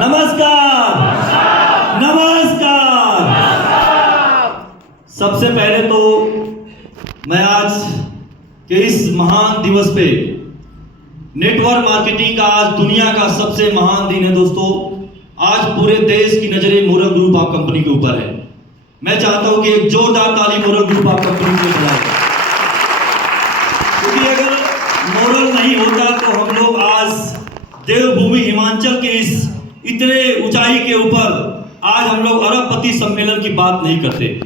नमस्कार नमस्कार। सबसे पहले तो मैं आज के इस महान दिवस पे नेटवर्क मार्केटिंग का आज दुनिया का सबसे महान दिन है दोस्तों। आज पूरे देश की नजरें मोरल ग्रुप ऑफ कंपनी के ऊपर है। मैं चाहता हूं कि एक जोरदार ताली मोरल ग्रुप ऑफ कंपनी के लिए बजाएं, क्योंकि अगर मोरल नहीं होता तो हम लोग आज देवभूमि हिमाचल के इस इतने ऊंचाई के ऊपर आज हम लोग अरबपति सम्मेलन की बात नहीं करते।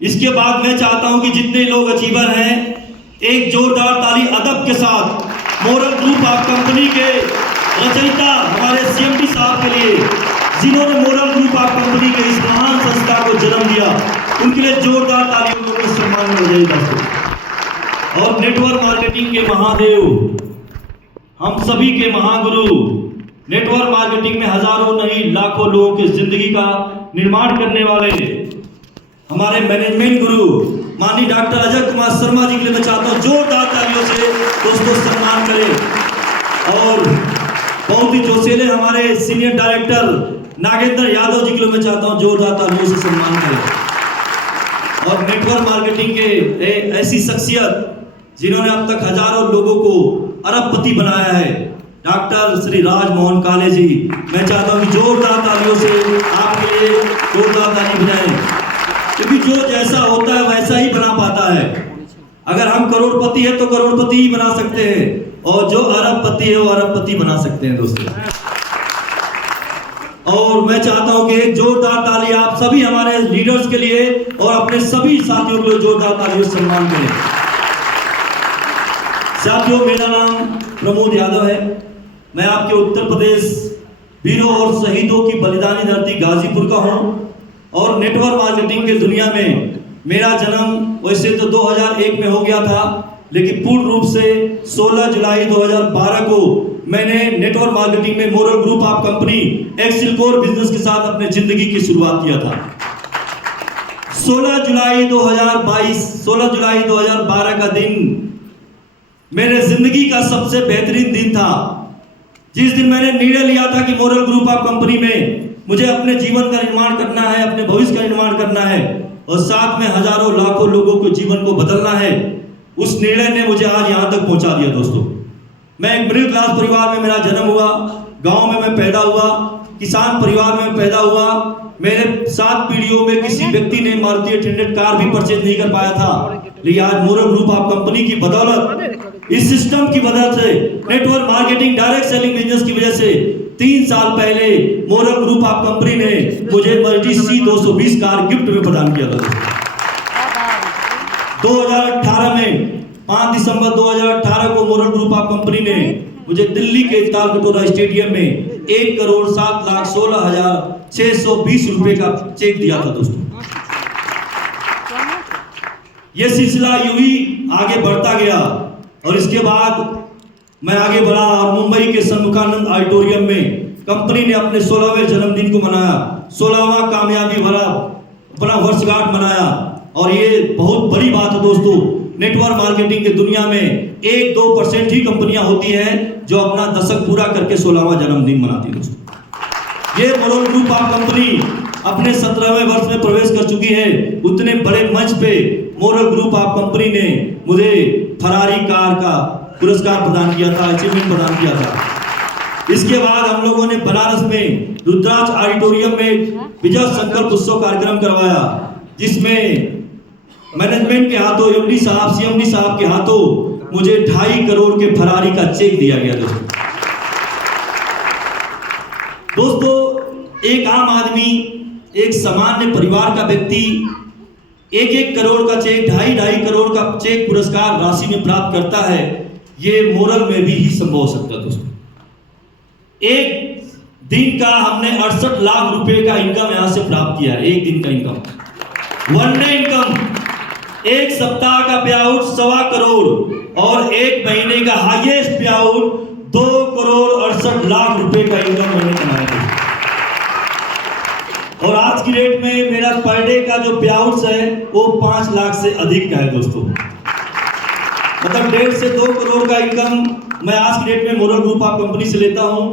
इसके बाद मैं चाहता हूं कि जितने लोग अचीवर हैं एक जोरदार ताली अदब के साथ मोरल ग्रुप ऑफ कंपनी के रचयिता हमारे सीएमडी साहब के लिए, जिन्होंने मोरल ग्रुप ऑफ कंपनी के इस महान संस्था को जन्म दिया, उनके लिए जोरदार ताली उन लोगों को सम्मान हो जाएगा। और नेटवर्क मार्केटिंग के महादेव, हम सभी के महागुरु, नेटवर्क मार्केटिंग में हजारों नहीं लाखों लोगों की जिंदगी का निर्माण करने वाले हमारे मैनेजमेंट गुरु माननीय डॉक्टर अजय कुमार शर्मा जी के लिए मैं चाहता हूं जोरदार तालियों से दोस्तों सम्मान करें। और बहुत ही जोशीले हमारे सीनियर डायरेक्टर नागेंद्र यादव जी के लिए मैं चाहता हूं जोरदार तालियों से सम्मान करें। और नेटवर्क मार्केटिंग के ऐसी शख्सियत जिन्होंने अब तक हजारों लोगों को अरबपति बनाया है, डॉक्टर श्री राजमोहन काले जी, मैं चाहता हूं कि जोरदार तालियों से आपके लिए जोरदार ताली बजाएं, क्योंकि जो जैसा होता है वैसा ही बना पाता है। अगर हम करोड़पति है तो करोड़पति ही बना सकते हैं, और जो अरबपति है वो अरबपति बना सकते हैं दोस्तों। और मैं चाहता हूं कि एक जोरदार ताली आप सभी हमारे लीडर्स के लिए और अपने सभी साथियों के लिए जोरदार तालियों से सम्मान करें। साथियों, मेरा नाम प्रमोद यादव है। मैं आपके उत्तर प्रदेश वीरों और शहीदों की बलिदानी धरती गाजीपुर का हूं। और नेटवर्क मार्केटिंग के दुनिया में मेरा जन्म वैसे तो 2001 में हो गया था, लेकिन पूर्ण रूप से 16 जुलाई 2012 को मैंने नेटवर्क मार्केटिंग में moral group of company Excel Core business के साथ अपने जिंदगी की शुरुआत किया था। 16 जुलाई 2012 का दिन मेरे जिंदगी का सबसे बेहतरीन दिन था, जिस दिन मैंने निर्णय लिया था कि मोरल ग्रुप ऑफ कंपनी में मुझे अपने जीवन का निर्माण करना है, अपने भविष्य का निर्माण करना है और साथ में हजारों लाखों लोगों के जीवन को बदलना है। उस निर्णय ने मुझे आज यहाँ तक पहुंचा दिया दोस्तों। मैं एक मिडिल क्लास परिवार में मेरा जन्म हुआ, गांव में मैं पैदा हुआ, किसान परिवार में पैदा हुआ। मेरे 7 पीढ़ियों में किसी व्यक्ति ने मारुति 800 कार भी परचेज नहीं कर पाया था, लेकिन आज मोरल ग्रुप ऑफ कंपनी की बदौलत, इस सिस्टम की वजह से, network marketing direct selling business की वजह से 3 साल पहले मोरल ग्रुप ऑफ कंपनी ने मुझे मर्सिडीज C220 कार गिफ्ट में प्रदान किया था। 2018 में 5 दिसंबर 2018 को मोरल ग्रुप ऑफ कंपनी ने मुझे दिल्ली के तालकटोरा स्टेडियम में 1,07,16,620 रुपए का चेक दिया था दोस्तों। यह सिलसिला यूं ही आगे बढ़ता गया और इसके बाद मैं आगे बढ़ा और मुंबई के सन्मुखानंद ऑडिटोरियम में कंपनी ने अपने 16वें जन्मदिन को मनाया, 16वां कामयाबी भरा अपना वर्षगांठ मनाया। और ये बहुत बड़ी बात है दोस्तों, नेटवर्क मार्केटिंग की दुनिया में 1-2% ही कंपनियां होती हैं जो अपना दशक पूरा करके 16वां जन्मदिन मनाती है दोस्तों। ये मोरल ग्रुप ऑफ कंपनी अपने 17वें वर्ष में प्रवेश कर चुकी है। उतने बड़े मंच पे मोरल ग्रुप ऑफ कंपनी ने मुझे फरारी कार का पुरस्कार प्रदान किया था, अचीवमेंट प्रदान किया था। इसके बाद हम लोगों ने बनारस में रुद्राक्ष ऑडिटोरियम में विजय संकल्प उत्सव कार्यक्रम करवाया, जिसमें मैनेजमेंट के हाथों, एमडी साहब, सीएमडी साहब के हाथों मुझे 2.5 करोड़ के फरारी का चेक दिया गया दोस्तों। एक आम आदमी, एक सामान्य परिवार का व्यक्ति 1-1 करोड़ का चेक, 2.5 करोड़ का चेक पुरस्कार राशि में प्राप्त करता है। ये मोरल में भी ही संभव हो सकता है दोस्तों। एक दिन का हमने 68 लाख रुपए का इनकम यहां से प्राप्त किया है। एक दिन का इनकम, वन डे इनकम, एक सप्ताह का पे आउट 1.25 करोड़ और एक महीने का हाईएस्ट पे आउट 2 करोड़ 68 लाख रुपए का इनकम मैंने कमाया था। और आज की डेट में मेरा पर डे का जो पे आउट्स है वो 5 लाख से अधिक का है दोस्तों। मतलब 1.5 से 2 करोड़ का इनकम मैं आज की डेट में मोरल ग्रुप ऑफ कंपनी से लेता हूं।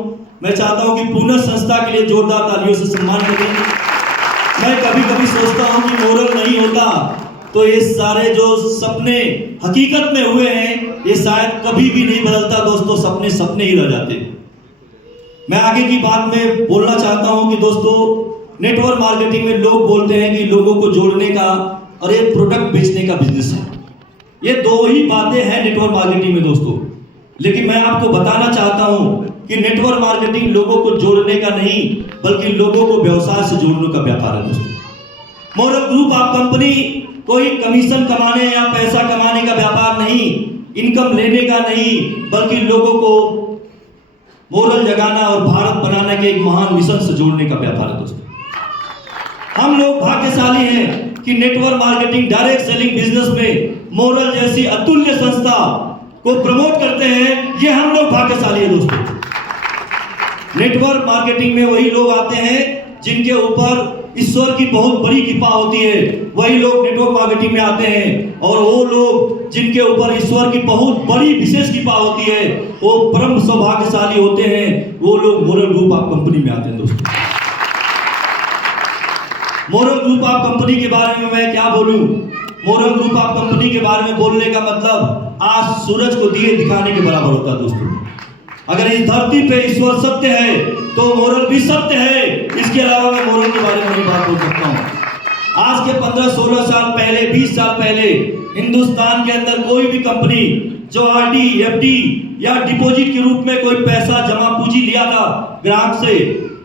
मैं चाहता हूं कि पुनः संस्था के लिए जोरदार तालियों से सम्मान करें। मैं कभी कभी सोचता हूं कि मोरल नहीं होता तो ये सारे जो सपने हकीकत में हुए हैं ये शायद कभी भी नहीं बदलता दोस्तों, सपने सपने ही रह जाते। मैं आगे की बात में बोलना चाहता हूं कि दोस्तों, नेटवर्क मार्केटिंग में लोग बोलते हैं कि लोगों को जोड़ने का और एक प्रोडक्ट बेचने का बिजनेस है। ये दो ही बातें हैं नेटवर्क मार्केटिंग में दोस्तों। लेकिन मैं आपको बताना चाहता हूं कि नेटवर्क मार्केटिंग लोगों को जोड़ने का नहीं बल्कि लोगों को व्यवसाय से जोड़ने का व्यापार है दोस्तों। मोरल ग्रुप ऑफ कंपनी कोई कमीशन कमाने या पैसा कमाने का व्यापार नहीं, इनकम लेने का नहीं, बल्कि लोगों को मोरल जगाना और भारत बनाने के एक महान मिशन से जोड़ने का व्यापार है दोस्तों। हम लोग भाग्यशाली हैं कि network marketing direct selling business में मोरल जैसी अतुल्य संस्था को प्रमोट करते हैं। ये हम लोग भाग्यशाली है दोस्तों। नेटवर्क मार्केटिंग में वही लोग आते हैं जिनके ऊपर ईश्वर की बहुत बड़ी कृपा होती है, वही लोग नेटवर्क मार्केटिंग में आते हैं। और वो लोग जिनके ऊपर ईश्वर की बहुत बड़ी विशेष कृपा होती है, वो परम सौभाग्यशाली होते हैं, वो लोग मोरल ग्रुप ऑफ कंपनी में आते हैं दोस्तों। मोरल ग्रुप ऑफ कंपनी के बारे में मैं क्या बोलूं? मोरल ग्रुप ऑफ कंपनी के बारे में बोलने का मतलब आज सूरज को दिए दिखाने के बराबर होता है दोस्तों। अगर इस धरती पे ईश्वर सत्य है तो मोरल भी सत्य है। इसके अलावा मैं मोरल के बारे में नहीं बात बोल सकता हूँ। आज के 15-16 साल पहले, 20 साल पहले हिंदुस्तान के अंदर कोई भी कंपनी जो आरडी, एफडी या डिपॉजिट के रूप में कोई पैसा जमा पूंजी लिया था ग्राहक से,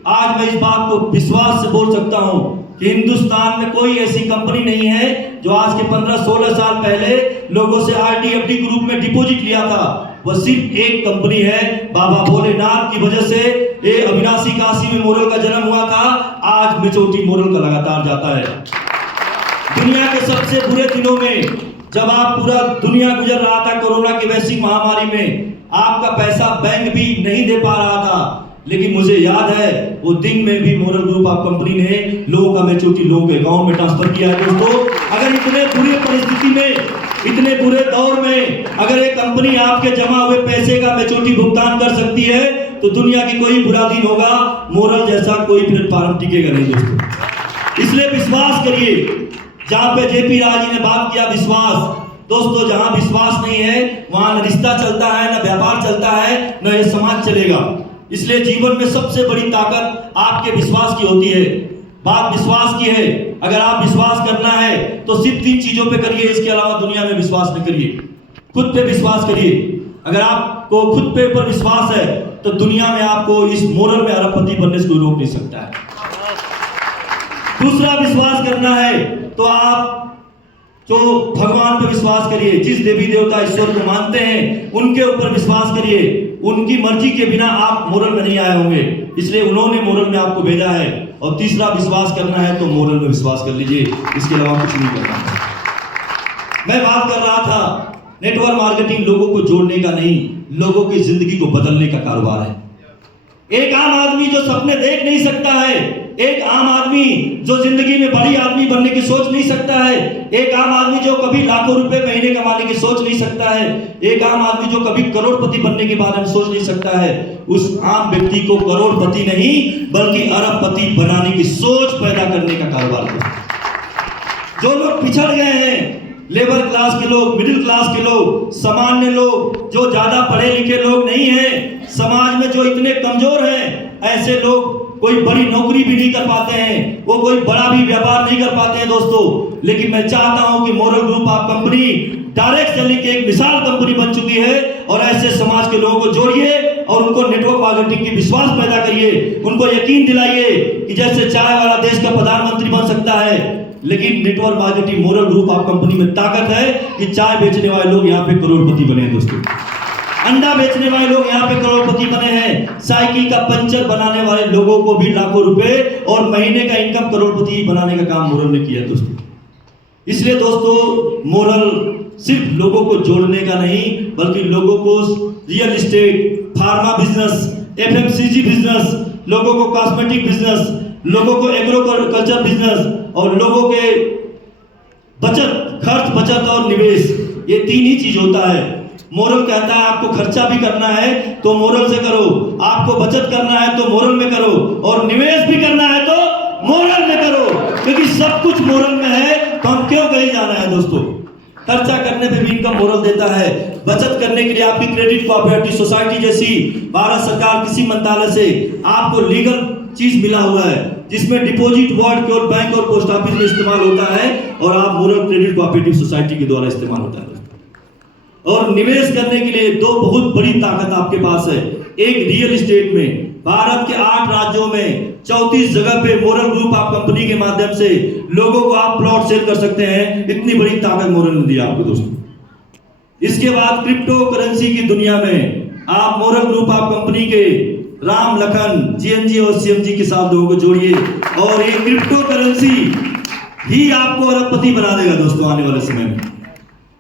आज मैं इस बात को विश्वास से बोल सकता हूँ कि हिंदुस्तान में कोई ऐसी कंपनी नहीं है जो आज के 15-16 साल पहले लोगों से आरडी, एफडी के रूप में डिपॉजिट लिया था। वह सिर्फ एक कंपनी है, बाबा भोलेनाथ की वजह से ये अविनाशी काशी में मोरल का जन्म हुआ था। आज मेचोटी मोरल का लगातार जाता है। दुनिया के सबसे बुरे दिनों में जब आप पूरा दुनिया गुजर रहा था कोरोना की वैश्विक महामारी में, आपका पैसा बैंक भी नहीं दे पा रहा था, लेकिन मुझे याद है वो दिन में भी मोरल ग्रुप ऑफ कंपनी ने लोगों का मेचोटी लोगों के अकाउंट में ट्रांसफर किया है दोस्तों। अगर इतने बुरी परिस्थिति में, इतने बुरे दौर में अगर एक कंपनी आपके जमा हुए पैसे का मेचोटी भुगतान कर सकती है तो दुनिया की कोई बुरा दिन होगा, मोरल जैसा कोई प्लेटफॉर्म टिकेगा नहीं दोस्तों। इसलिए विश्वास करिए। जहां पे जेपी राज जी ने बात किया विश्वास, दोस्तों जहां विश्वास नहीं है वहां न रिश्ता चलता है, न व्यापार चलता है, न ये समाज चलेगा। इसलिए जीवन में सबसे बड़ी ताकत आपके विश्वास की होती है। बात विश्वास की है। अगर आप विश्वास करना है तो सिर्फ 3 चीजों पे करिए, इसके अलावा दुनिया में विश्वास न करिए। खुद पे विश्वास करिए। अगर आपको खुद पे ऊपर विश्वास है तो दुनिया में आपको इस मोरल में अरबपति बनने से कोई रोक नहीं सकता है। दूसरा विश्वास करना है तो आप जो भगवान पे विश्वास करिए। जिस देवी देवता ईश्वर को मानते हैं उनके ऊपर विश्वास करिए। उनकी मर्जी के बिना आप मोरल में नहीं आए होंगे, इसलिए उन्होंने मोरल में आपको भेजा है। और तीसरा विश्वास करना है तो मोरल में विश्वास कर लीजिए, इसके अलावा कुछ नहीं करना है। मैं बात कर रहा था नेटवर्क मार्केटिंग लोगों को जोड़ने का नहीं, लोगों की जिंदगी को बदलने का कारोबार है। एक आम आदमी जो सपने देख नहीं सकता है, एक आम आदमी जो जिंदगी में बड़ी आदमी बनने की सोच नहीं सकता है, एक आम आदमी जो कभी लाखों रुपए महीने कमाने की सोच नहीं सकता है, एक आम आदमी जो कभी करोड़पति बनने के बारे में सोच नहीं सकता है, उस आम व्यक्ति को करोड़पति नहीं बल्कि अरबपति बनाने की सोच पैदा करने का कारोबार है। जो लोग पिछड़ गए हैं, लेबर क्लास के लोग, मिडिल क्लास के लोग, सामान्य लोग, जो ज्यादा पढ़े लिखे लोग नहीं हैं, समाज में जो इतने कमजोर हैं, ऐसे लोग कोई बड़ी नौकरी भी नहीं कर पाते हैं, वो कोई बड़ा भी व्यापार नहीं कर पाते हैं दोस्तों। लेकिन मैं चाहता हूं कि moral group of company direct selling की एक विशाल कंपनी बन चुकी है और ऐसे समाज के लोगों को जोड़िए और उनको नेटवर्क मार्केटिंग की विश्वास पैदा करिए। उनको यकीन दिलाइए कि जैसे चाय वाला देश का प्रधानमंत्री बन सकता है, लेकिन network marketing moral group of company में ताकत है कि चाय बेचने वाले लोग यहाँ पे करोड़पति बने हैं दोस्तों। अंडा बेचने वाले लोग यहाँ पे करोड़पति बने हैं। साइकिल का पंचर बनाने वाले लोगों को भी लाखों रुपए और महीने का इनकम करोड़पति बनाने का काम मोरल ने किया दोस्तों। इसलिए दोस्तों मोरल सिर्फ लोगों को जोड़ने का नहीं बल्कि लोगों को real estate, pharma business, FMCG business, लोगों को कॉस्मेटिक बिजनेस, लोगों को एग्रोकल्चर बिजनेस और लोगों के बचत, खर्च, बचत और निवेश, ये 3 ही चीज होता है। मोरल कहता है आपको खर्चा भी करना है तो मोरल से करो, आपको बचत करना है तो मोरल में करो, और निवेश भी करना है तो मोरल में करो, क्योंकि सब कुछ मोरल में है तो हम क्यों कहीं जाना है दोस्तों। खर्चा करने पे भी इनकम मोरल देता है, बचत करने के लिए आपकी क्रेडिट कोऑपरेटिव सोसाइटी जैसी भारत सरकार किसी मंत्रालय से आपको लीगल चीज मिला हुआ है जिसमें डिपॉजिट वर्ड केवल बैंक और पोस्ट ऑफिस में इस्तेमाल होता है और आप मोरल क्रेडिट कोऑपरेटिव सोसाइटी के द्वारा इस्तेमाल होता है। और निवेश करने के लिए दो बहुत बड़ी ताकत आपके पास है। एक रियल एस्टेट में भारत के 8 राज्यों में 34 जगह पे मोरल ग्रुप आप कंपनी के माध्यम से लोगों को आप प्लॉट सेल कर सकते हैं। इतनी बड़ी ताकत मोरल ने दी आपको दोस्तों। इसके बाद क्रिप्टो करेंसी की दुनिया में आप मोरल ग्रुप आप कंपनी के राम लखन जीएनजी और सीएमजी के साथ लोगों को जोड़िए और ये क्रिप्टो करेंसी ही आपको अरबपति बना देगा दोस्तों आने वाले समय में।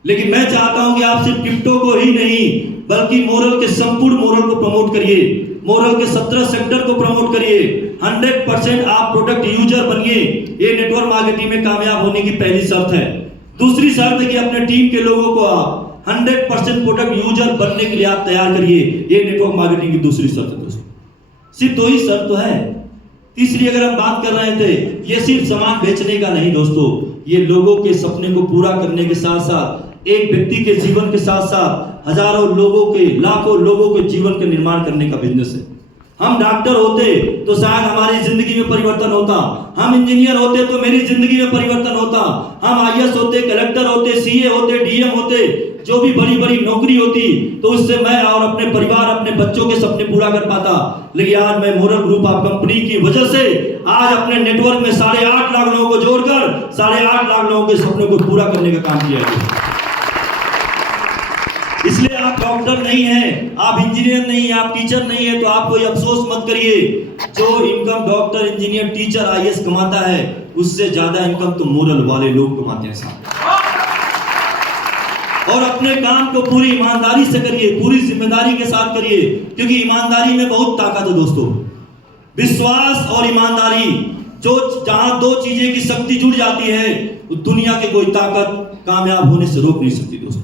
लेकिन मैं चाहता हूं कि आप सिर्फ क्रिप्टो को ही नहीं बल्कि मोरल के संपूर्ण मोरल को प्रमोट करिए, मोरल के 17 सेक्टर को प्रमोट करिए। 100% आप प्रोडक्ट यूजर बनिए। ये नेटवर्क मार्केटिंग में कामयाब होने की पहली शर्त है। दूसरी शर्त है कि अपने टीम के लोगों को आप 100% प्रोडक्ट यूजर बनने के लिए आप तैयार करिए। ये नेटवर्क मार्केटिंग की दूसरी शर्त है दोस्तों। सिर्फ 2 ही शर्त तो है। तीसरी अगर हम बात कर रहे थे, ये सिर्फ सामान बेचने का नहीं दोस्तों, ये लोगों के सपने को पूरा करने के साथ साथ एक व्यक्ति के जीवन के साथ साथ हजारों लोगों के लाखों लोगों के जीवन का निर्माण करने का बिजनेस है। हम डॉक्टर होते तो शायद हमारी जिंदगी में परिवर्तन होता, हम इंजीनियर होते तो मेरी जिंदगी में परिवर्तन होता, हम आईएएस होते, कलेक्टर होते, सीए होते, डीएम होते, जो भी बड़ी बड़ी नौकरी होती तो उससे मैं और अपने परिवार अपने बच्चों के सपने पूरा कर पाता। लेकिन आज मैं मोरल ग्रुप ऑफ कंपनी की वजह से आज अपने नेटवर्क में 8.5 लाख लोगों को जोड़कर 8.5 लाख लोगों के सपनों को पूरा करने का काम किया है। इसलिए आप डॉक्टर नहीं हैं, आप इंजीनियर नहीं हैं, आप टीचर नहीं हैं तो आप कोई अफसोस मत करिए। जो income doctor, engineer, teacher, IAS कमाता है उससे ज्यादा इनकम तो मोरल वाले लोग कमाते हैं साहब। और अपने काम को पूरी ईमानदारी से करिए, पूरी जिम्मेदारी के साथ करिए, क्योंकि ईमानदारी में बहुत ताकत है दोस्तों। विश्वास और ईमानदारी, जो जहां 2 चीजें की शक्ति जुड़ जाती है तो दुनिया की कोई ताकत कामयाब होने से रोक नहीं सकती दोस्तों।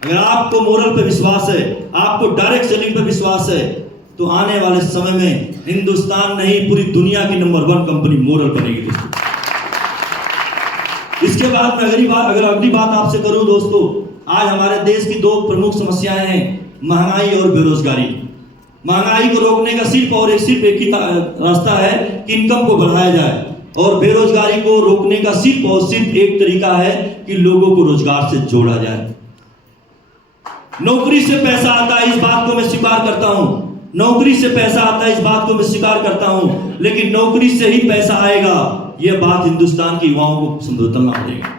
अगर आपको मोरल पे विश्वास है, आपको डायरेक्ट सेलिंग पे विश्वास है तो आने वाले समय में हिंदुस्तान नहीं पूरी दुनिया की नंबर 1 कंपनी मोरल बनेगी दोस्तों। इसके बाद मैं अगली बात आपसे करूं दोस्तों, आज हमारे देश की 2 प्रमुख समस्याएं हैं, महंगाई और बेरोजगारी। महंगाई को रोकने का सिर्फ एक ही रास्ता है कि इनकम को बढ़ाया जाए, और बेरोजगारी को रोकने का सिर्फ एक तरीका है कि लोगों को रोजगार से जोड़ा जाए। नौकरी से पैसा आता है, इस बात को मैं स्वीकार करता हूं। नौकरी से पैसा आता है, इस बात को मैं स्वीकार करता हूं, लेकिन नौकरी से ही पैसा आएगा यह बात हिंदुस्तान के युवाओं को समझना पड़ेगा।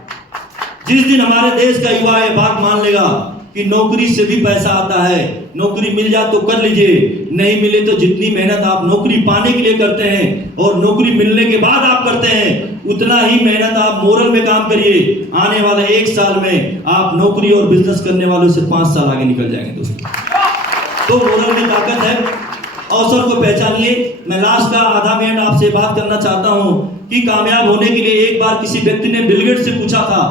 जिस दिन हमारे देश का युवा यह बात मान लेगा कि नौकरी से भी पैसा आता है, नौकरी मिल जाए तो कर लीजिए, नहीं मिले तो जितनी मेहनत आप नौकरी पाने के लिए करते हैं और नौकरी मिलने के बाद आप करते हैं उतना ही मेहनत आप मोरल में काम करिए। आने वाले 1 साल में आप नौकरी और बिजनेस करने वालों से 5 साल आगे निकल जाएंगे दोस्तों। तो मोरल में ताकत है, अवसर को पहचानिए। मैं लास्ट का आधा मिनट आपसे बात करना चाहता हूं कि कामयाब होने के लिए एक बार किसी व्यक्ति ने बिल गेट्स से पूछा था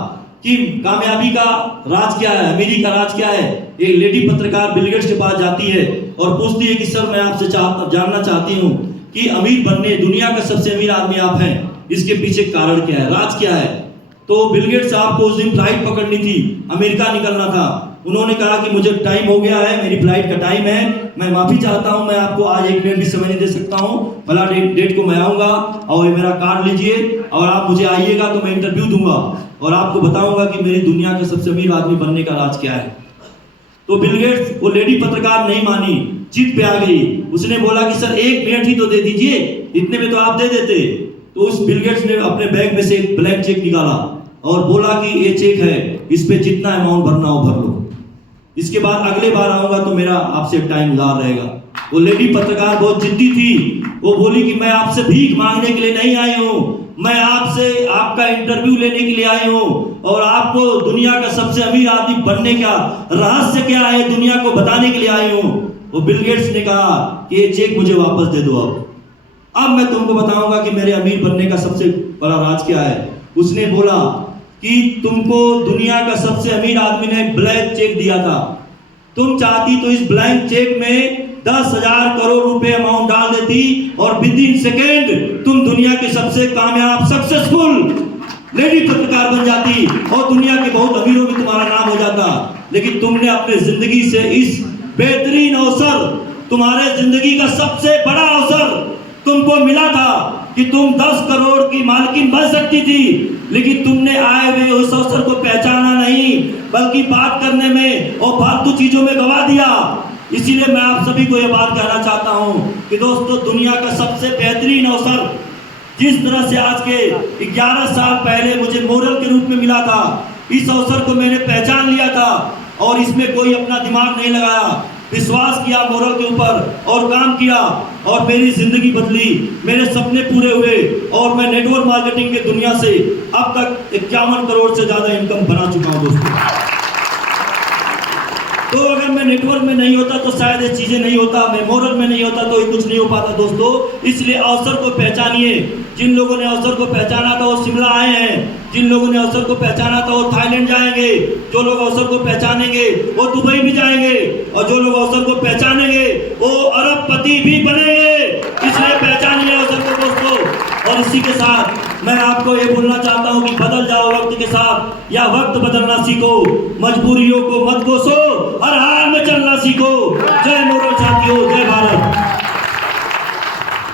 कि कामयाबी का राज क्या है, अमीरी का राज क्या है। एक लेडी पत्रकार बिल गेट्स के पास जाती है और पूछती है कि सर मैं आपसे जानना चाहती हूँ कि अमीर बनने, दुनिया का सबसे अमीर आदमी आप हैं, इसके पीछे कारण क्या है, राज क्या है। तो बिल गेट्स साहब को उस दिन फ्लाइट पकड़नी थी, अमेरिका निकलना था। उन्होंने कहा कि मुझे टाइम हो गया है, मेरी फ्लाइट का टाइम है, मैं माफी चाहता हूं, मैं आपको आज 1 मिनट भी समय नहीं दे सकता हूं। भला डेट को मैं आऊंगा और ये मेरा कार्ड लीजिए और आप मुझे आइएगा तो मैं इंटरव्यू दूंगा और आपको बताऊंगा कि मेरी दुनिया का सबसे अमीर आदमी बनने का राज क्या है। तो बिल गेट्स, वो लेडी पत्रकार नहीं मानी, जिद पे आ गई। उसने बोला कि सर 1 मिनट ही तो दे दीजिए, इतने में तो आप दे देते। तो उस बिल गेट्स ने अपने बैग में से एक ब्लैंक चेक निकाला और बोला कि ये चेक है, इस पे जितना अमाउंट भरना हो भर लो, इसके बाद अगले बार आऊंगा तो मेरा आपसे टाइम उधार रहेगा। वो लेडी पत्रकार बहुत जिद्दी थी, वो बोली कि मैं आपसे भीख मांगने के लिए नहीं आई हूँ, मैं आपसे आपका इंटरव्यू लेने के लिए आई हूँ और आपको दुनिया का सबसे अमीर आदमी बनने का रहस्य क्या है दुनिया को बताने के लिए आई हूँ। वो बिल गेट्स ने कहा कि ये चेक मुझे वापस दे दो। अब मैं तुमको बताऊंगा कि मेरे अमीर बनने का सबसे बड़ा राज क्या है। उसने बोला कि तुमको दुनिया का सबसे अमीर आदमी ने ब्लैंक चेक दिया था तुम चाहती तो इस ब्लैंक चेक में 10,000 करोड़ रुपए अमाउंट डाल देती और विद इन सेकेंड तुम दुनिया के सबसे कामयाब सक्सेसफुल लेडी पत्रकार बन जाती और दुनिया के बहुत अमीरों में तुम्हारा नाम हो जाता। लेकिन तुमने अपने जिंदगी से इस बेहतरीन अवसर, तुम्हारे जिंदगी का सबसे बड़ा अवसर तुमको मिला था कि तुम 10 करोड़ की मालकिन बन सकती थी, लेकिन तुमने आए हुए उस अवसर को पहचाना नहीं, बल्कि बात करने में और फालतू चीजों में गवा दिया। इसीलिए मैं आप सभी को यह बात कहना चाहता हूं कि दोस्तों, दुनिया का सबसे बेहतरीन अवसर जिस तरह से आज के 11 साल पहले मुझे मोरल के रूप में मिला था, इस अवसर को मैंने पहचान लिया था और इसमें कोई अपना दिमाग नहीं लगाया, विश्वास किया मोरल के ऊपर और काम किया और मेरी जिंदगी बदली, मेरे सपने पूरे हुए और मैं नेटवर्क मार्केटिंग की दुनिया से अब तक 51 करोड़ से ज्यादा इनकम बना चुका हूं दोस्तों। तो अगर मैं नेटवर्क में नहीं होता तो शायद ये चीजें नहीं होता, मैं मोरल में नहीं होता तो ये कुछ नहीं हो पाता दोस्तों। इसलिए अवसर को पहचानिए। जिन लोगों ने अवसर को पहचाना था वो शिमला आए हैं, जिन लोगों ने अवसर को पहचाना था वो थाईलैंड जाएंगे, जो लोग अवसर को पहचानेंगे वो दुबई भी जाएंगे और जो लोग अवसर को पहचानेंगे वो अरबपति भी बनेंगे। इसलिए पहचानिए अवसर को दोस्तों। और इसी के साथ मैं आपको ये बोलना चाहता हूं कि बदल जाओ वक्त के साथ, या वक्त बदलना सीखो, मजबूरियों को मत कोसो, हर हाल में चलना सीखो। जय मोरल।